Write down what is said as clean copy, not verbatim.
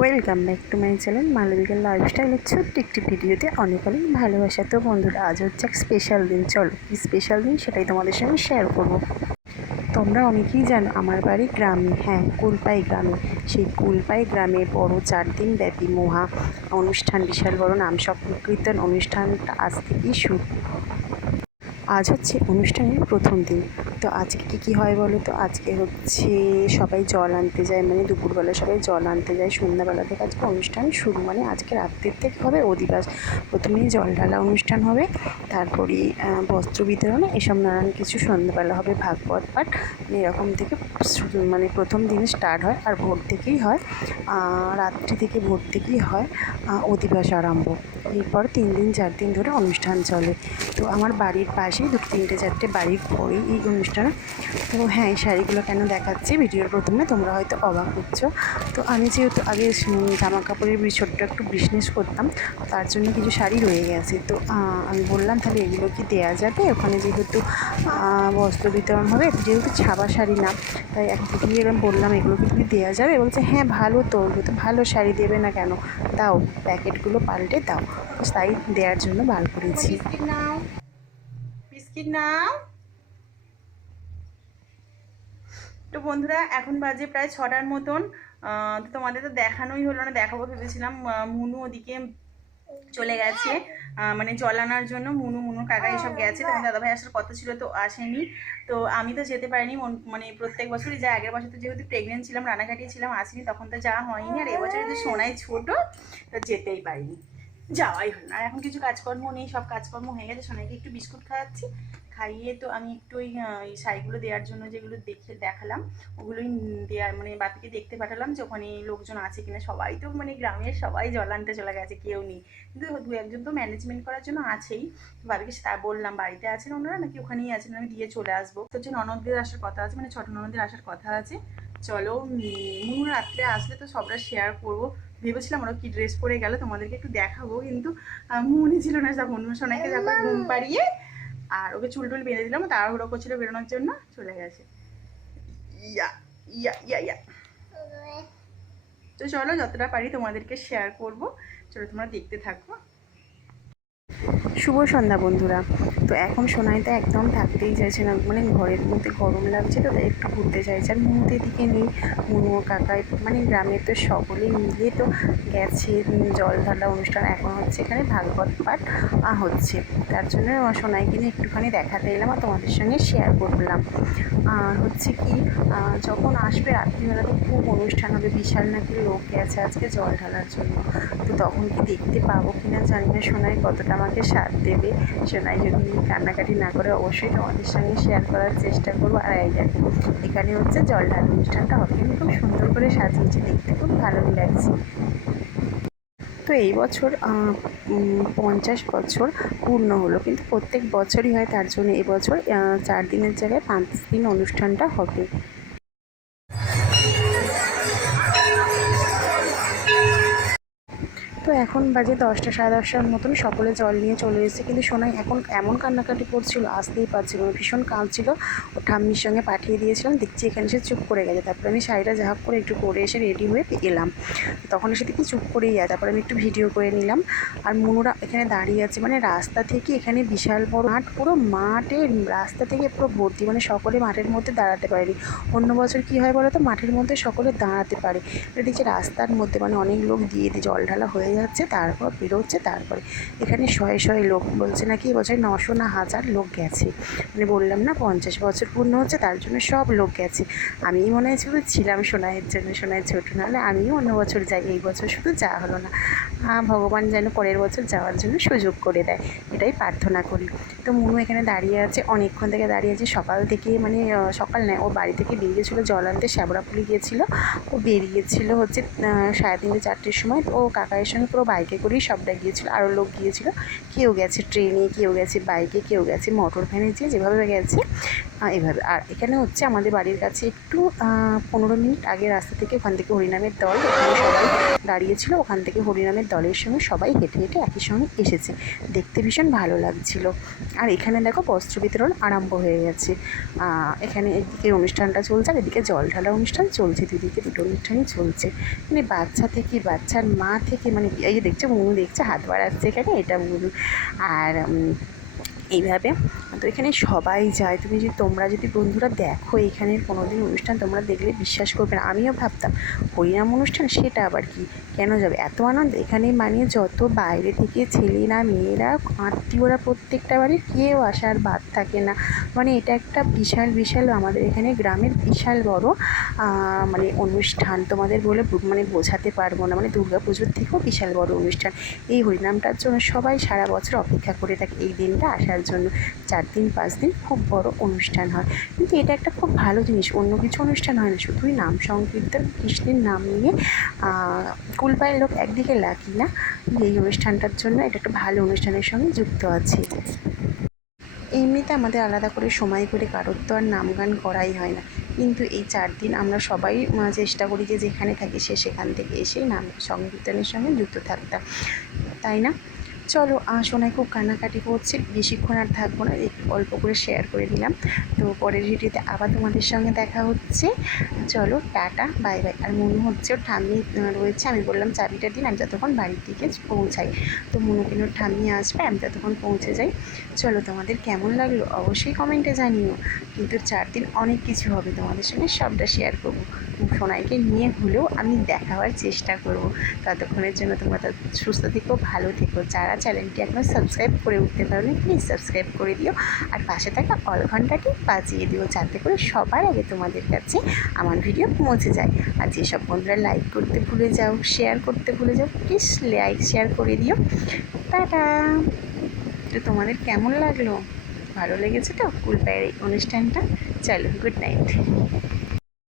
Welcome back to my channel Malavika লাইফস্টাইলের ছোট্ট একটি ভিডিওতে অনেক অনেক ভালোবাসা। তো বন্ধুরা, আজ হচ্ছে এক স্পেশাল দিন। চলো কি স্পেশাল দিন সেটাই তোমাদের সঙ্গে শেয়ার করবো। তোমরা অনেকেই জানো আমার বাড়ি গ্রামে, হ্যাঁ কুলপাই গ্রামে। সেই কুলপাই গ্রামে বড় 4 দিন ব্যাপী মহা অনুষ্ঠান, বিশাল বড় নাম সংকীর্তন অনুষ্ঠানটা আজ থেকেই শুরু। আজ হচ্ছে অনুষ্ঠানের প্রথম দিন। তো আজকে কী হয় বলো তো? আজকে হচ্ছে সবাই জল আনতে যায়, মানে দুপুরবেলা সবাই জল আনতে যায়। সন্ধ্যাবেলা থেকে আজকে অনুষ্ঠান শুরু, মানে আজকে রাত্রির থেকে হবে অধিবাস। প্রথমেই জল ঢালা অনুষ্ঠান হবে, তারপরে বস্ত্র বিতরণ, এসব নানান কিছু সন্ধ্যাবেলা হবে। ভাগবত পাঠ, মানে এরকম থেকে মানে প্রথম দিনে স্টার্ট হয়। আর ভোর থেকেই হয়, রাত্রি থেকে ভোর থেকেই হয় অধিবাস আরম্ভ। এরপর 3 দিন 4 দিন ধরে অনুষ্ঠান চলে। তো আমার বাড়ির পাশেই 2 3টে 4টে বাড়ির পরেই এই অনুষ্ঠান। তো হ্যাঁ, এই শাড়িগুলো কেন দেখাচ্ছি ভিডিওর প্রথমে তোমরা হয়তো অবাক হচ্ছ। তো আমি যেহেতু আগে জামা কাপড়ের ছোট্ট একটু বিজনেস করতাম, তার জন্য কিছু শাড়ি রয়ে গেছে। তো আমি বললাম তাহলে এগুলো কি দেওয়া যাবে ওখানে, যেহেতু বস্ত্র বিতরণ হবে, যেহেতু ছাপা শাড়ি না, তাই এক থেকে এরকম বললাম এগুলো কি তুমি দেওয়া যাবে? বলছে হ্যাঁ ভালো, তো ওগুলো তো ভালো শাড়ি, দেবে না কেন, দাও প্যাকেটগুলো পাল্টে দাও। তাই দেওয়ার জন্য বার করেছি। বিস্কিট নাও। তো বন্ধুরা, এখন বাজে প্রায় 6টার মতন। তো তোমাদের তো দেখানোই হলো না, দেখাবো ভেবেছিলাম। মুনু ওদিকে চলে গেছে, মানে জল আনার জন্য। মুনু কাকা এসব গেছে। তোমার দাদাভাই আসার কথা ছিল, তো আসেনি। তো আমি তো যেতে পারিনি, মানে প্রত্যেক বছরই যা। আগের বছর তো যেহেতু প্রেগনেন্ট ছিলাম, রানাঘাটে ছিলাম, আসিনি, তখন তো যাওয়া হয়নি। আর এবছর যদি সোনাই ছোট, তো যেতেই পারিনি, যাওয়াই হলো না। আর এখন কিছু কাজকর্ম নেই, সব কাজকর্ম হয়ে গেছে। সোনাইকে একটু বিস্কুট খাওয়াচ্ছি, খাইয়ে তো আমি একটু ওই শাড়িগুলো দেওয়ার জন্য যেগুলো দেখালাম, ওগুলোই দেওয়ার, মানে বাপিকে দেখতে পাঠালাম যে ওখানে লোকজন আছে কিনা। সবাই তো মানে গ্রামের সবাই জল আনতে চলে গেছে, কেউ নেই, কিন্তু 2 1জন তো ম্যানেজমেন্ট করার জন্য আছেই। বাপিকে তা বললাম বাড়িতে আছেন ওনারা নাকি ওখানেই আছেন, আমি দিয়ে চলে আসবো। তো হচ্ছে ননদদের আসার কথা আছে, মানে ছোট ননদের আসার কথা আছে। চলো, মুনু রাত্রে আসলে তো সবটা শেয়ার করবো। ভেবেছিলাম ওরা কি ড্রেস পরে গেল তোমাদেরকে একটু দেখাবো, কিন্তু মনে ছিল না। তখন সোনাকে যখন ঘুম পাড়িয়ে আর ওকে চুল টুল বেঁধে দিলাম, তাড়াহুড়ো করছিল বেরোনোর জন্য, চলে গেছে। ইয়া ইয়া ইয়া ইয়া। তো চলো, যতটা পারি তোমাদেরকে শেয়ার করব। চলো তোমরা দেখতে থাকো। শুভ সন্ধ্যা বন্ধুরা। তো এখন সোনাইতে একদম থাকতেই চাইছে না, মানে ঘরের মধ্যে গরম লাগছে, তো তাই একটু ঘুরতে চাইছে। আর মুনুদের দিকে নেই, মুনু ও কাকাই মানে গ্রামের তো সকলেই মিলে তো গেছে জল ঢালা অনুষ্ঠান। এখন হচ্ছে এখানে ভাগবত পাঠ হচ্ছে, তার জন্য সোনাইকে নিয়ে একটুখানি দেখাতে এলাম আর তোমাদের সঙ্গে শেয়ার করলাম। হচ্ছে কি, যখন আসবে রাত্রিবেলাতে খুব অনুষ্ঠান হবে, বিশাল নাকি লোক গেছে আজকে জল ঢালার জন্য। তো তখন কি দেখতে পাবো কিনা জানি না, সোনাই কতটা আমাকে সাথ দেবে। সোনাই যদি কান্নাকাটি না করে অবশ্যই তোমাদের সঙ্গে শেয়ার করার চেষ্টা করবো। আর এই দেখো, এখানে হচ্ছে জল ঢালা অনুষ্ঠানটা হবে, কিন্তু খুব সুন্দর করে সাজিয়েছে, দেখতে খুব ভালোই লাগছে। তো এই বছর 50 বছর পূর্ণ হলো, কিন্তু প্রত্যেক বছরই হয়, তার জন্য এবছর 4 দিনের জায়গায় 5 দিন অনুষ্ঠানটা হবে। তো এখন বাজে 10টা 10:30টার মতন, সকলে জল নিয়ে চলে এসেছে, কিন্তু সোনাই এখন এমন কান্নাকাটি করছিল, আসতেই পারছিল না, ভীষণ কাঁদছিল। ও ঠাম্মির সঙ্গে পাঠিয়ে দিয়েছিলাম, দেখছি এখানে সে চুপ করে গেছে। তারপরে আমি শাড়িটা যা হোক করে একটু পরে এসে রেডি হয়ে এলাম, তখন এসে দেখি চুপ করেই যায়। তারপরে আমি একটু ভিডিও করে নিলাম। আর মুনুরা এখানে দাঁড়িয়ে আছে, মানে রাস্তা থেকে এখানে বিশাল বড় মাঠ, পুরো মাঠের রাস্তা থেকে পুরো ভর্তি, মানে সকলে মাঠের মধ্যে দাঁড়াতে পারেনি। অন্য বছর কী হয় বলো তো, মাঠের মধ্যে সকলে দাঁড়াতে পারে, দেখছি রাস্তার মধ্যে মানে অনেক লোক দিয়ে জল ঢালা হয়ে যাচ্ছে, তারপর বেরোচ্ছে। তারপরে এখানে শয়ে শয়ে লোক, বলছে নাকি এবছর 900 না 1000 লোক গেছে। মানে বললাম না 50 বছর পূর্ণ হচ্ছে, তার জন্য সব লোক গেছে। আমিই মনে হয় শুধু ছিলাম সোনাইয়ের জন্য, সোনাইয়ের ছোটো, নাহলে আমিও অন্য বছর যাই, এই বছর শুধু যাওয়া হলো না। ভগবান যেন পরের বছর যাওয়ার জন্য সুযোগ করে দেয়, এটাই প্রার্থনা করি। তো মুনু এখানে দাঁড়িয়ে আছে, অনেকক্ষণ থেকে দাঁড়িয়ে আছে, সকাল থেকে, মানে সকাল নয়, ও বাড়ি থেকে বেরিয়েছিলো জল আনতে, শ্যাবড়াপুলি গিয়েছিলো। ও বেরিয়েছিল হচ্ছে 3:30 4টের সময়। তো ও কাকায়ের সঙ্গে পুরো বাইকে করেই সবটা গিয়েছিলো, আরও লোক গিয়েছিলো, কেউ গেছে ট্রেনে, কেউ গেছে বাইকে, কেউ গেছে মোটর ভ্যানে, যেভাবে গেছে। এভাবে। আর এখানে হচ্ছে আমাদের বাড়ির কাছে একটু 15 মিনিট আগে রাস্তা থেকে ওখান থেকে হরিনামের দল এখানে সবাই দাঁড়িয়েছিল, ওখান থেকে হরিনামের দলের সঙ্গে সবাই হেঁটে হেঁটে একই সঙ্গে এসেছে, দেখতে ভীষণ ভালো লাগছিল। আর এখানে দেখো বস্ত্র বিতরণ আরম্ভ হয়ে গেছে। এখানে এদিকে অনুষ্ঠানটা চলছে আর এদিকে জল ঢালা অনুষ্ঠান চলছে, দুদিকে দুটো অনুষ্ঠানই চলছে। মানে বাচ্চা থেকে বাচ্চার মা থেকে, মানে এই যে দেখছে মুনু দেখছে হাত বাড়াচ্ছে এখানে, এটা মুনু। আর এইভাবে তো এখানে সবাই যায়। তোমরা যদি বন্ধুরা দেখো এখানের কোনো দিন অনুষ্ঠান, তোমরা দেখলে বিশ্বাস করবে না। আমিও ভাবতাম হরিনাম অনুষ্ঠান সেটা আবার কি, কেন যাবে, এত আনন্দ এখানে। মানে যত বাইরে থেকে ছেলেরা মেয়েরা আত্মীয়রা প্রত্যেকটা বাড়ির কেউ আসার বাদ থাকে না। মানে এটা একটা বিশাল বিশাল আমাদের এখানে গ্রামের বিশাল বড় মানে অনুষ্ঠান, তোমাদের বলে মানে বোঝাতে পারবো না। মানে দুর্গা পুজোর থেকেও বিশাল বড় অনুষ্ঠান। এই হরিনামটার জন্য সবাই সারা বছর অপেক্ষা করে থাকে এই দিনটা আসার জন্য। 4 দিন 5 দিন খুব বড় অনুষ্ঠান হয়। কিন্তু এটা একটা খুব ভালো জিনিস, অন্য কিছু অনুষ্ঠান হয় না, শুধুই নাম সংকীর্তন, কৃষ্ণের নাম নিয়ে কুলপায়ের লোক একদিকে লাগি না। এই অনুষ্ঠানটার জন্য এটা একটা ভালো অনুষ্ঠানের সঙ্গে যুক্ত আছে। এমনিতে আমাদের আলাদা করে সময় করে কারোর তো আর নাম গান করাই হয় না, কিন্তু এই 4 দিন আমরা সবাই চেষ্টা করি যে যেখানে থাকি সেখান থেকে এসেই নাম সংকীর্তনের সঙ্গে যুক্ত থাকতাম, তাই না? চলো, সোনাই খুব কান্নাকাটি করছে, বেশিক্ষণ আর থাকবো না, একটু অল্প করে শেয়ার করে দিলাম। তো পরের ভিডিওতে আবার তোমাদের সঙ্গে দেখা হচ্ছে। চলো টাটা, বাই বাই। আর মনু হচ্ছে ওর ঠাম্মি রয়েছে, আমি বললাম চাবিটা দিন, আমি যতক্ষণ বাড়ির দিকে পৌঁছাই। তো মনুকে ওর ঠাম্মি আসবে, আমি ততক্ষণ পৌঁছে যাই। চলো, তোমাদের কেমন লাগলো অবশ্যই কমেন্টে জানিও। কিন্তু 4 দিন অনেক কিছু হবে, তোমাদের সঙ্গে সবটা শেয়ার করবো। সোনাইকে নিয়ে হলেও আমি দেখাবার চেষ্টা করব। ততক্ষণের জন্য তোমরা সুস্থ থেকো, ভালো থেকো। যারা চ্যানেলটি এখনও সাবস্ক্রাইব করে উঠতে পারোনি প্লিজ সাবস্ক্রাইব করে দিও, আর পাশে থাকা অল ঘন্টাটি বাজিয়ে দিও, যাতে করে সবার আগে তোমাদের কাছে আমার ভিডিও পৌঁছে যায়। আর যেসব বন্ধুরা লাইক করতে ভুলে যাও, শেয়ার করতে ভুলে যাও, প্লিজ লাইক শেয়ার করে দিও। টাটা। তো তোমাদের কেমন লাগলো, ভালো লেগেছে তো কুলপায়ের এই অনুষ্ঠানটা? চলো, গুড নাইট।